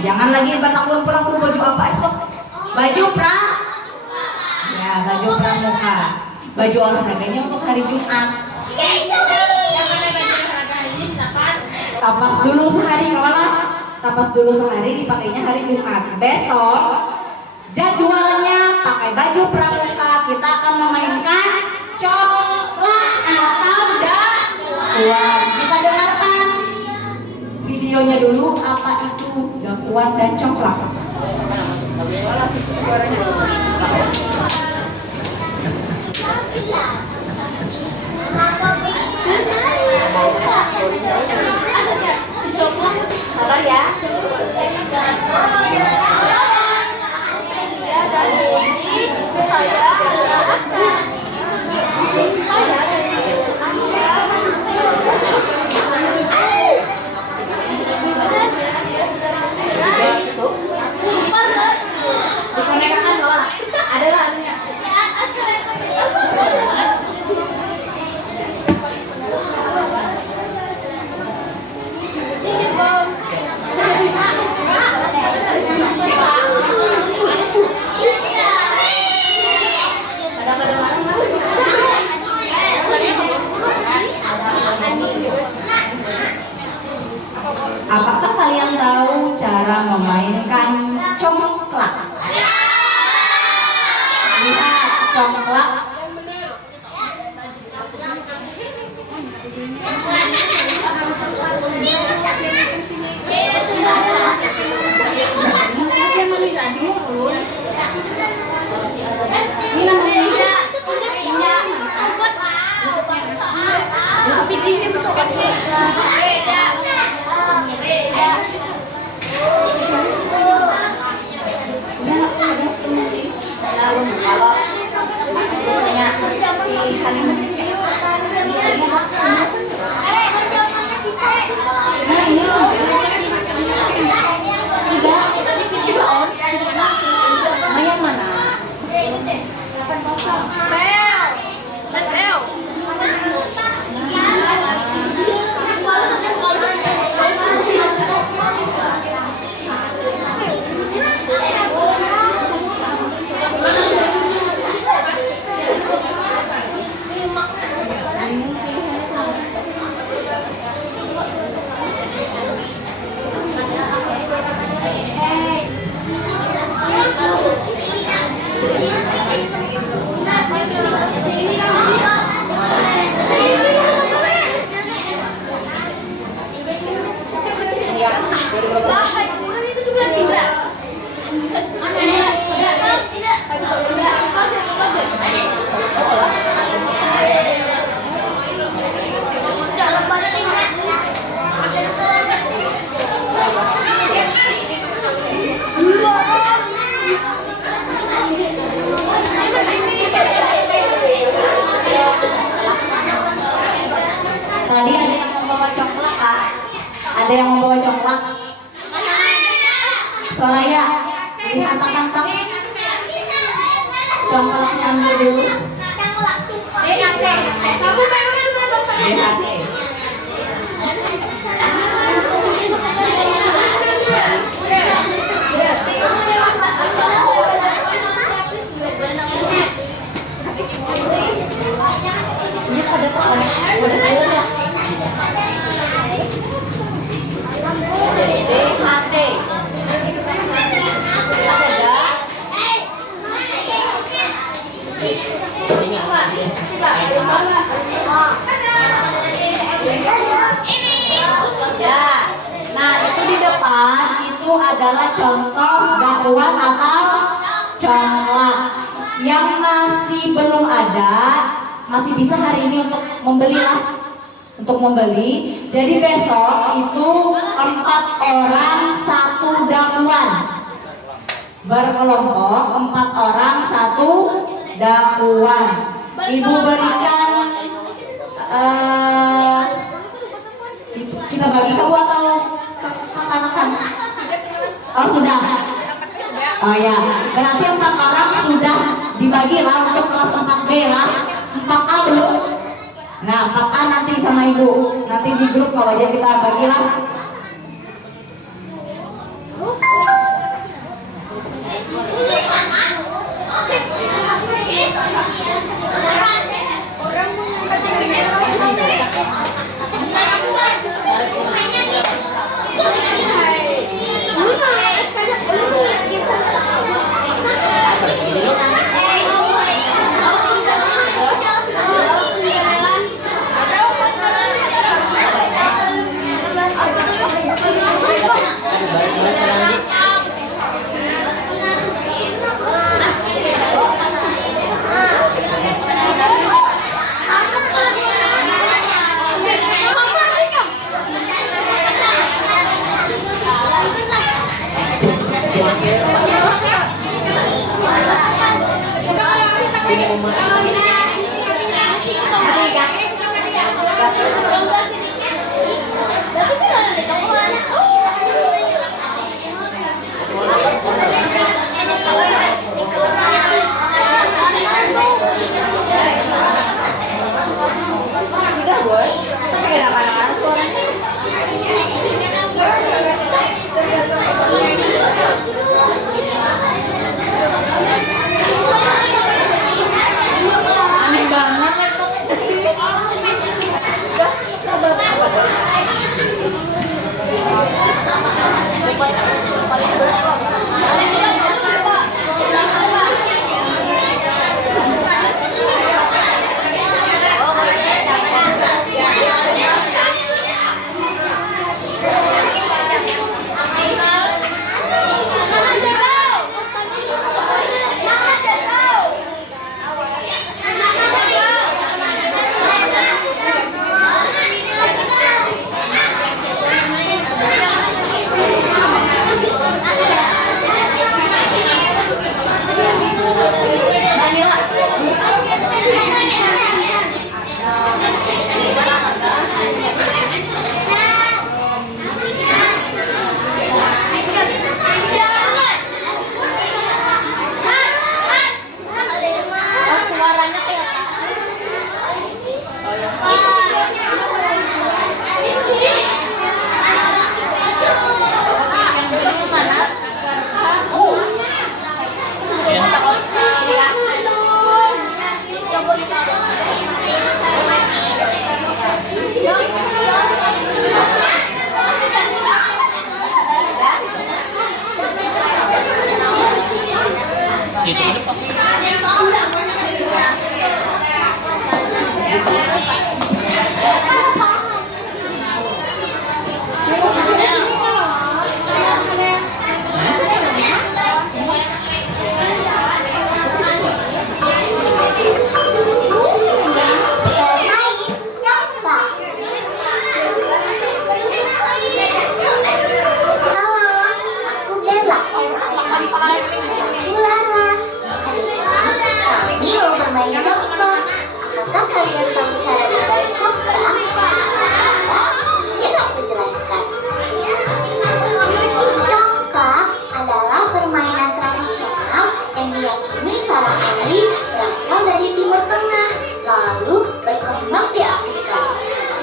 Jangan lagi batak pulang tuh baju apa esok? Baju pra. Ya, baju pramuka. Baju olahraganya untuk hari Jumat. Tapas dulu sehari kawan. Tapas dulu sehari dipakainya hari Jumat. Besok jadwalnya pakai baju pramuka. Kita akan memainkan coklat atau dakuan. Kita dengarkan videonya dulu apa itu dakuan dan coklat. Sabar ya. Apakah kalian tahu cara memainkan congklak? Lihat congklak. Tadi ada yang membawa coklat, Kak. Ada yang membawa coklat. Soraya, lihat kantong. Coklatnya ambil dulu. DHT. Ini pada ya. DHT. Ya. Nah, itu di depan itu adalah contoh dakwah atau coklat. Yang masih belum ada, masih bisa hari ini untuk membeli lah. Untuk membeli. Jadi besok itu 4 orang 1 dakwaan. Berkelompok 4 orang 1 dakwaan. Ibu berikan itu kita bagi ke atau kanak-kanak? Oh sudah. Oh ya, berarti 4 orang sudah dibagi lah untuk kelas 4B lah. 4A dulu. Nah 4A nanti sama ibu. Nanti di grup kalau aja kita bagi lah.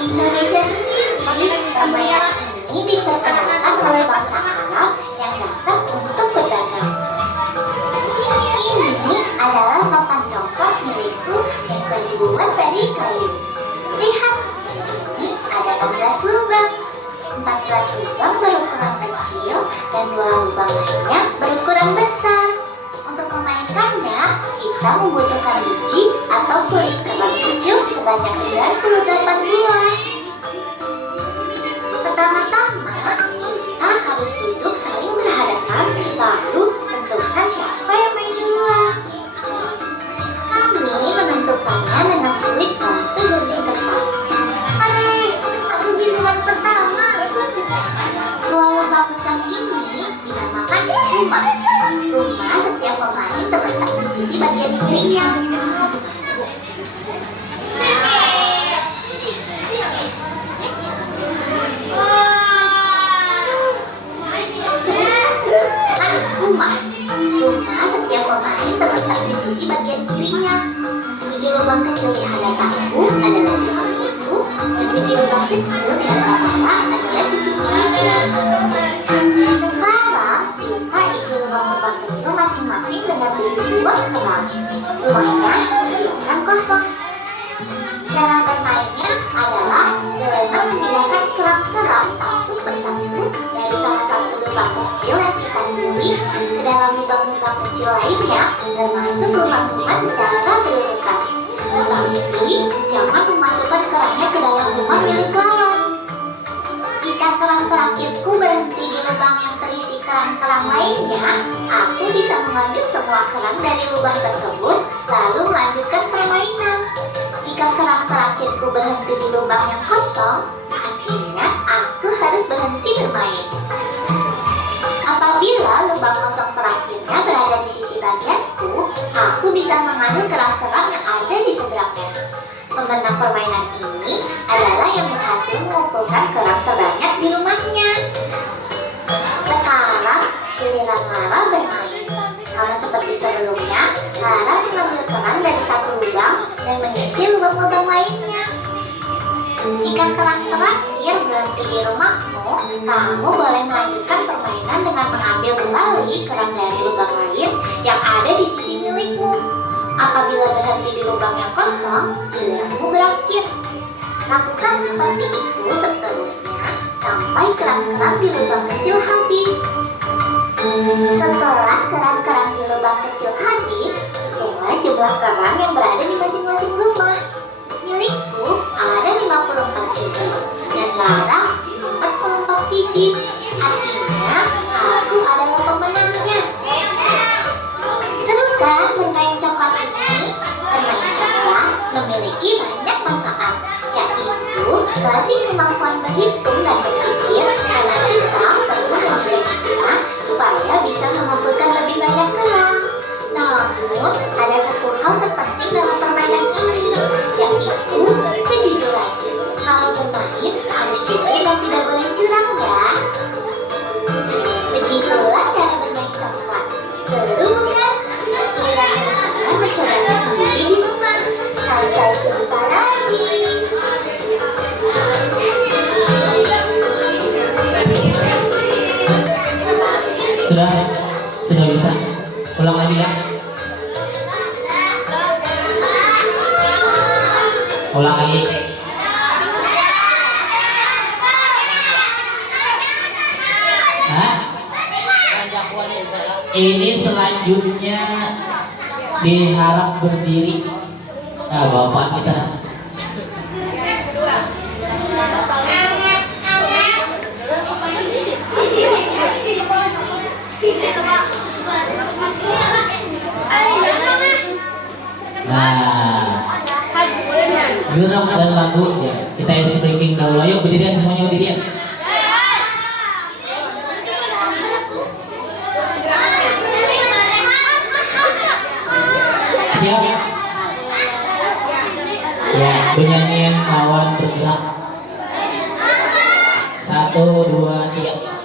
Indonesia sendiri, permainan ini diperkenalkan oleh bangsa Arab yang datang untuk berdagang. Ini adalah papan coklat milikku yang terbuat dari kayu. Lihat, di sini ada 16 lubang. 14 lubang berukuran kecil dan 2 lubang lainnya berukuran besar. Untuk memainkannya, kita membutuhkan biji atau kulit kerang kecil sebanyak 98 buah. Pertama-tama, kita harus duduk saling berhadapan, lalu tentukan siapa yang main duluan. Kami menentukannya dengan sulit batu gunting kertas. Hore, aku giliran pertama. Dua lubang besar ini dinamakan rumah. Rumah setiap pemain terletak di sisi bagian kirinya. Rumah setiap pemain terletak di sisi bagian kirinya. 7 lubang kecil di hadapanku adalah sisi kiriku, dan 7 lubang kecil di hadapan adalah sisi kirinya. Sekarang kita isi lubang-lubang kecil masing-masing dengan 7 buah kerang. Rumahnya dibiarkan kosong. Cara bermainnya adalah dengan memindahkan kerang-kerang satu persatu dari salah satu lubang kecil yang kita pilih ke dalam lubang-lubang kecil lainnya dan masuk ke rumah-rumah secara berurutan. Tetapi jangan memasukkan kerangnya ke dalam rumah milik lawan. Jika kerang terakhirku berhenti di lubang yang terisi kerang-kerang lainnya, aku bisa mengambil semua kerang dari lubang tersebut lalu melanjutkan permainan. Jika kerang terakhirku berhenti di lubang yang kosong, artinya aku harus berhenti bermain. Apabila lubang kosong terakhirnya berada di sisi bagianku, aku bisa mengambil kerang-kerang yang ada di seberangnya. Pemenang permainan ini adalah yang berhasil mengumpulkan kerang terbanyak di rumahnya. Sekarang giliran Lara bermain. Sama seperti sebelumnya, Lara mengambil kerang dari satu lubang dan mengisi lubang-lubang lainnya. Jika kerang terakhir berhenti di rumahmu, kamu boleh melanjutkan permainan dengan mengambil kembali kerang dari lubang lain yang ada di sisi milikmu. Apabila berhenti di lubang yang kosong, giliranmu berakhir. Lakukan seperti itu seterusnya sampai kerang-kerang di lubang kecil habis. Setelah kerang-kerang di lubang kecil habis, hitunglah jumlah kerang yang berada di masing-masing rumah. Milikku ada 54 biji dan Lara 44 biji. Artinya aku adalah pemenangnya. Seru kan bermain coklat ini? Bermain coklat memiliki banyak manfaat, yaitu melatih kemampuan berhitung dan berpikir karena kita perlu menyusun rencana supaya bisa mengumpulkan lebih banyak kerang. Namun, ada satu hal terpenting dalam permainan ini, yaitu kejujuran. Kalau bermain, harus jujur dan tidak boleh curang ya. Begitulah cara bermain coklat. Seru bukan? Giliran teman-teman mencobanya sendiri di rumah. Sampai jumpa lagi. Sudah bisa. Ulang lagi ya. Ulang lagi. Hah? Ini selanjutnya diharap berdiri. Nah, bapak kita. Nah, gerak dan lagu ya. Kita isi breaking dahulu. Ayo berdirian semuanya berdirian. Siap? Ya, penyanyian awan bergerak. 1, 2, 3.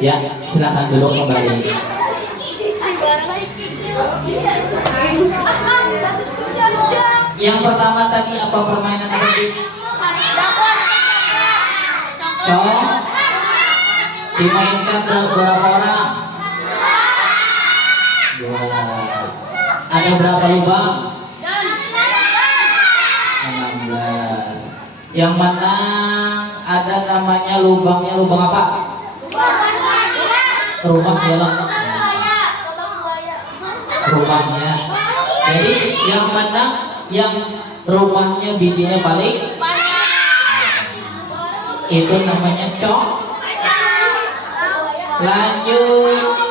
Ya, silakan duduk kembali. Yang pertama tadi apa permainan tadi? Cok. Dimainkan berapa orang? 2. Ada berapa lubang? 16. Yang mana ada namanya lubangnya lubang apa? Rumah dalam rumahnya. Jadi yang mana yang rumahnya bijinya paling itu namanya cok. Lanjut.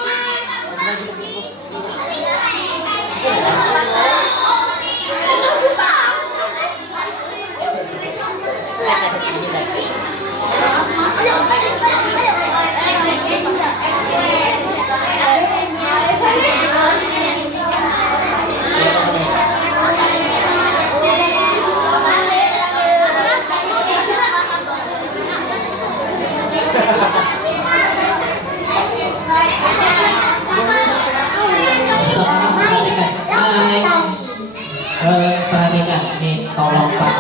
Perhatikan nih, tolong Pak.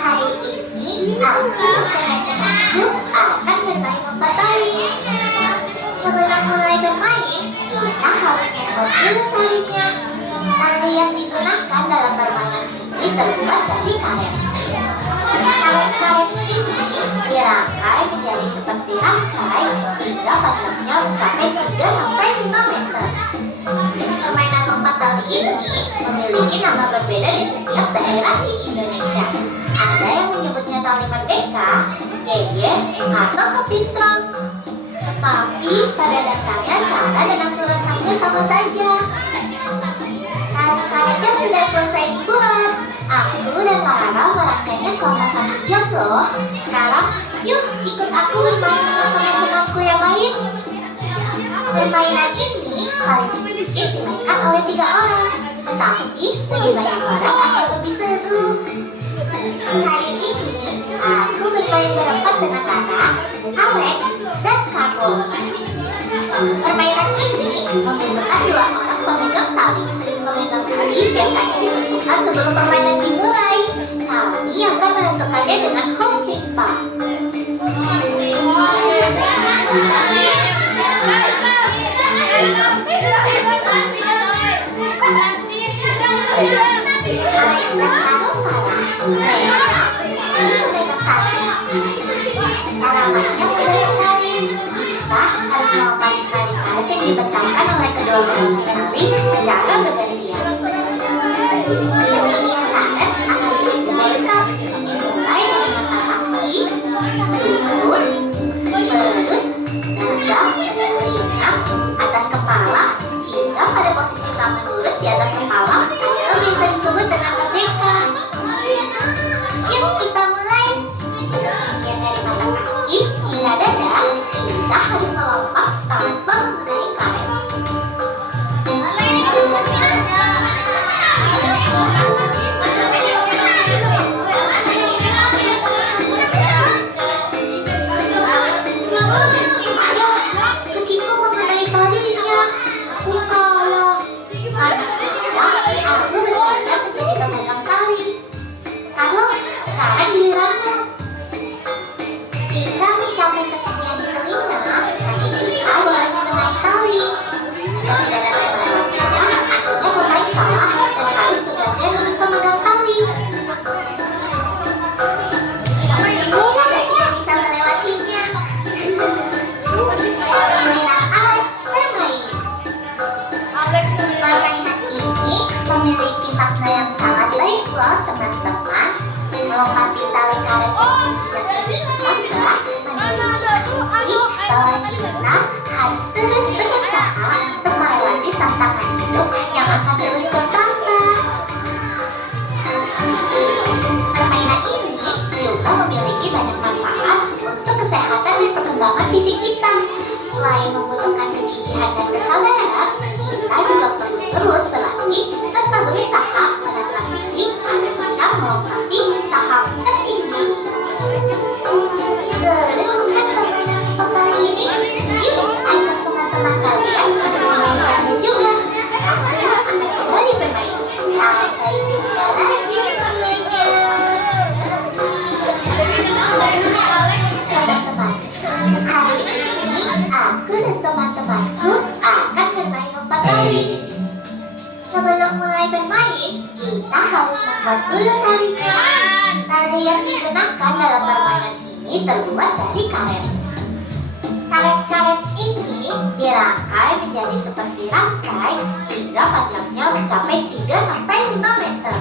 Hari ini Aldi dan teman-temanku akan bermain lompat tali. Sebelum mulai bermain, kita harus membuat dulu talinya. Tali yang digunakan dalam permainan ini terbuat dari karet. Karet-karet ini dirangkai menjadi seperti rantai hingga panjangnya mencapai 3 sampai 5 meter. Permainan lompat tali ini memiliki memiliki nama berbeda di setiap daerah di Indonesia. Ada yang menyebutnya tali merdeka, yeye, atau sepintrong. Tetapi pada dasarnya cara dan aturan mainnya sama saja. Tali karetnya sudah selesai dibuat. Aku dan Lara merangkainya selama 1 jam loh. Sekarang, yuk ikut aku bermain dengan teman-temanku yang lain. Permainan ini paling sedikit dimainkan oleh 3 orang, tetapi lebih banyak orang akan lebih seru. Hari ini, aku bermain berempat dengan Lara, Alex, dan Carlo. Permainan ini membutuhkan 2 orang pemegang tali. Pemegang tali biasanya ditentukan sebelum permainan dimulai. Kami akan menentukannya dengan home pimpa. Alex dan Carlo kalah. Mereka jadi pemegang tali. Cara mainnya mudah sekali. Kita harus melompat tali karet yang dibentangkan oleh kedua pemegang tali secara bergantian. Ketinggian karet akan terus meningkat, dimulai dari mata kaki, lutut, perut, dada, telinga, atas kepala, hingga pada posisi tangan lurus di atas kepala atau biasa disebut dengan merdeka. Yuk kita mulai. Untuk ketinggian dari mata kaki hingga dada, kita harus melompat tanpa mengenai karet. Ayah, kakiku mengenai talinya. Aku kalah. Karena kalah, aku bertindak menjadi pemegang tali. Kalau sekarang giliranmu. Jika mencapai ketinggian di telinga, kaki kita boleh mengenai tali. Jika tidak dapat melewatinya, artinya pemain kalah dan harus bergantian dengan pemegang tali. Karena tidak bisa melewatinya. Giliran Alex bermain. Permainan ini memiliki makna yang sangat baik loh teman-teman. Melompati tali karet yang tingginya terus bertambah memiliki arti bahwa kita harus terus berusaha untuk melewati tantangan hidup yang akan terus bertambah. Permainan ini juga memiliki banyak manfaat untuk kesehatan dan perkembangan fisik kita. Selain membutuhkan kegigihan dan kesabaran, kita juga perlu terus berlatih serta berusaha menatap diri agar bisa melompati tahap tertinggi. Seru bukan permainan tali ini? Yuk ajak teman-teman kalian untuk memainkannya juga. Aku akan kembali bermain. Sampai jumpa lagi semuanya. Teman-teman, hari ini aku dan teman-temanku akan bermain lompat tali. Sebelum mulai bermain, kita harus membuat dulu talinya. Tali yang digunakan dalam permainan ini terbuat dari karet. Karet-karet ini dirangkai menjadi seperti rangkai hingga panjangnya mencapai 3-5 meter.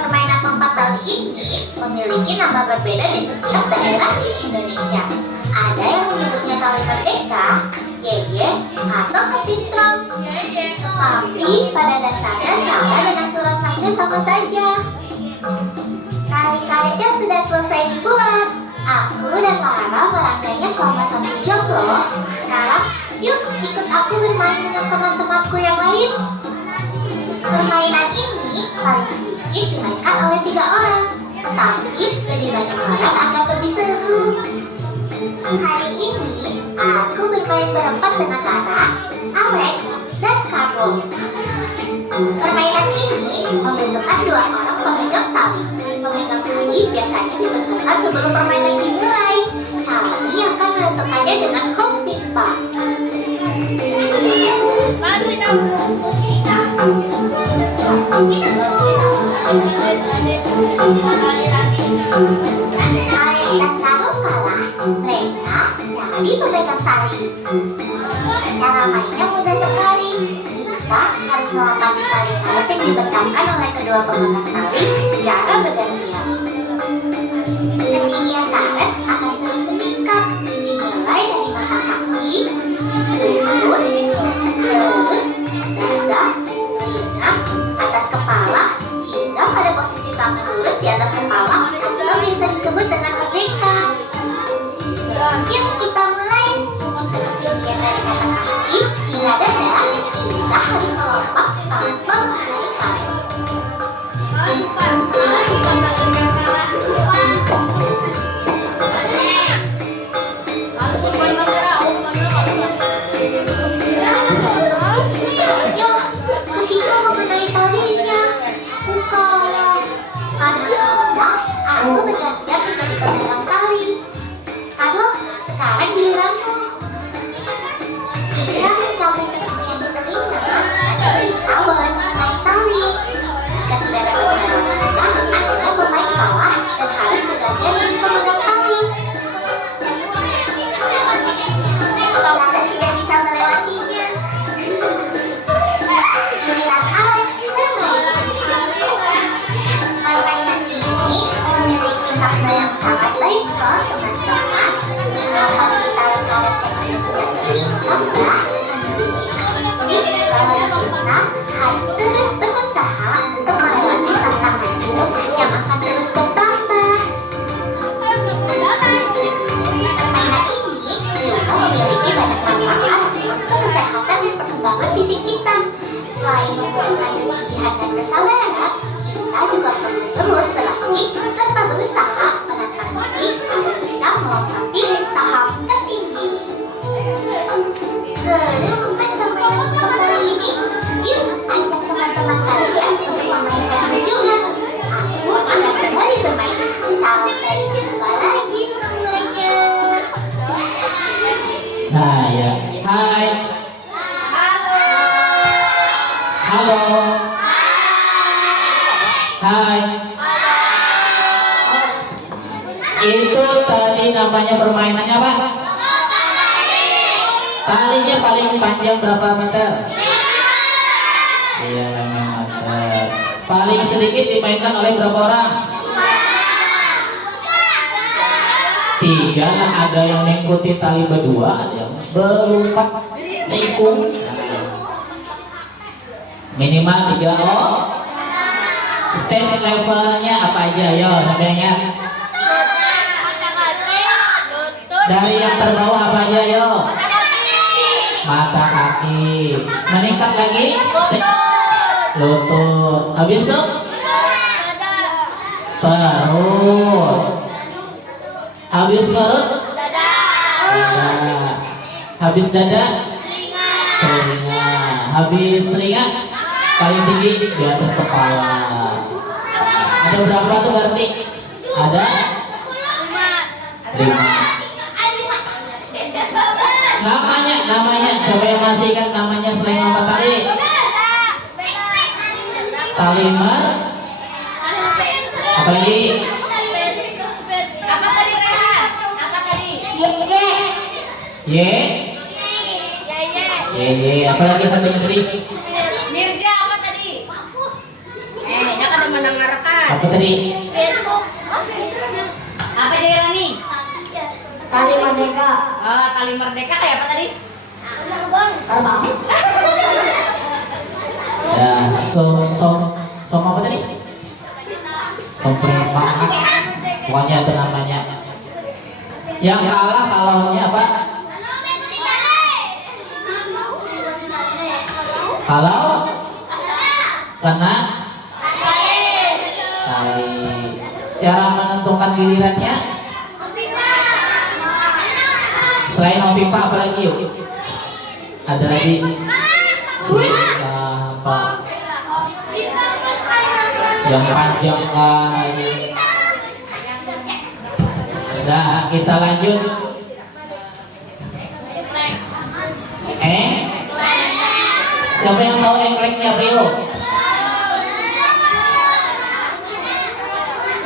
Permainan lompat tali ini memiliki nama berbeda di setiap daerah di Indonesia. Ada yang menyebutnya tali merdeka, yeye, atau sepintrong. Tetapi pada dasarnya cara dan aturan mainnya sama saja. Tali karetnya sudah selesai dibuat. Aku dan Lara merangkainya selama 1 jam loh. Sekarang, yuk ikut aku bermain dengan teman-temanku yang lain. Permainan ini paling sedikit dimainkan oleh 3 orang, tetapi lebih banyak orang akan lebih seru. Hari ini, aku bermain berempat dengan Lara, Alex, dan Carlo. Permainan ini membutuhkan 2 orang pemegang tali. Pemegang tali biasanya ditentukan sebelum permainan dimulai. Kami akan menentukannya dengan home pimpa. Alex dan Carlo kalah. Mereka jadi pemegang tali. Cara mainnya mudah sekali. Kita harus melompati tali karet yang dibentangkan oleh kedua pemegang tali secara bergantian. Ketinggian karet akan terus meningkat, dimulai dari mata kaki, lutut, perut, dada, telinga, atas kepala, hingga pada posisi tangan lurus di atas kepala atau biasa disebut dengan merdeka. Yuk kita mulai. Untuk ketinggian dari mata kaki hingga dada, kita harus melompat tanpa mengenai karet. Yo, kakiku mengenai talinya. Aku kalah. Karena kalah, aku bergantian menjadi pemegang tali. Kalau sekarang giliranmu. Jika mencapai ketinggian di telinga, maka kita boleh mengenai tali. Jika tidak dapat menemukan, akhirnya pemain kalah dan harus bergantian menjadi pemegang tali. Lala tidak bisa melewatinya. Giliran Alex bermain. Permainan ini memiliki makna yang sangat baik loh teman-teman. Kalau kita karet yang tidak terus bertambah, memiliki arti bahwa kita harus terus berusaha untuk melewati tantangan hidup yang akan terus bertambah. Permainan ini juga memiliki banyak manfaat untuk kesehatan dan perkembangan fisik kita. Selain menggunakan kegigihan dan kesabaran, kita juga perlu terus berlatih serta berusaha menantang diri agar bisa melompati tahap tertinggi. Seru bukan permainan kali ini? Yuk ajak teman-teman kalian untuk memainkannya juga. Aku akan kembali bermain. Sampai jumpa lagi semuanya. Nah ya, hai. Halo. Hai. Itu tadi namanya permainannya apa? Talinya paling panjang berapa meter? Iya, 5 meter. Paling sedikit dimainkan oleh berapa orang? 3. Ada yang mengikuti tali berdua, ada yang berlompat seikung. Minimal 3 oh. Stage levelnya apa aja? Yo, sampeannya. Dari yang terbawah apa aja? Yo. Mata kaki. Meningkat lagi. Lutut. Habis tuh? Perut. Habis perut? Dada. Habis dada? Telinga. Habis telinga? Paling tinggi di atas kepala. Ada berapa tuh berarti? Ada 5. Namanya siapa yang masih ingat namanya selain lompat tali? Talimer. Apa lagi? Apa tadi Rehan? Apa tadi? Ye. Apa lagi satunya tadi? Mirja apa tadi? Dia kan mendengarkan. Apa tadi? Apa Jairani? Tali merdeka. Tali merdeka kayak apa tadi? Terbang. Ya, som apa tadi? Som preman. Pokoknya itu namanya. Yang kalah kalaunya apa? Kalau kena tali. Cara menentukan gilirannya selain opimpa apa lagi yuk? Ada lagi apa? Yang panjang kali. Nah, kita lanjut. Siapa yang tahu engkleknya Prio?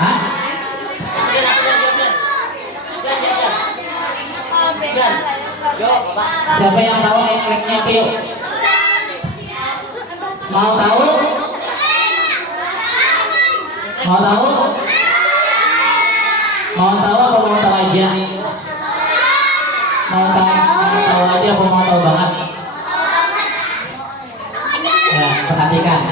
Hah? Siapa yang tahu engkleknya Prio? Mau tahu? Mau tahu? Mau tahu apa mau tahu aja? Mau tahu aja apa mau tahu banget? Ya, perhatikan.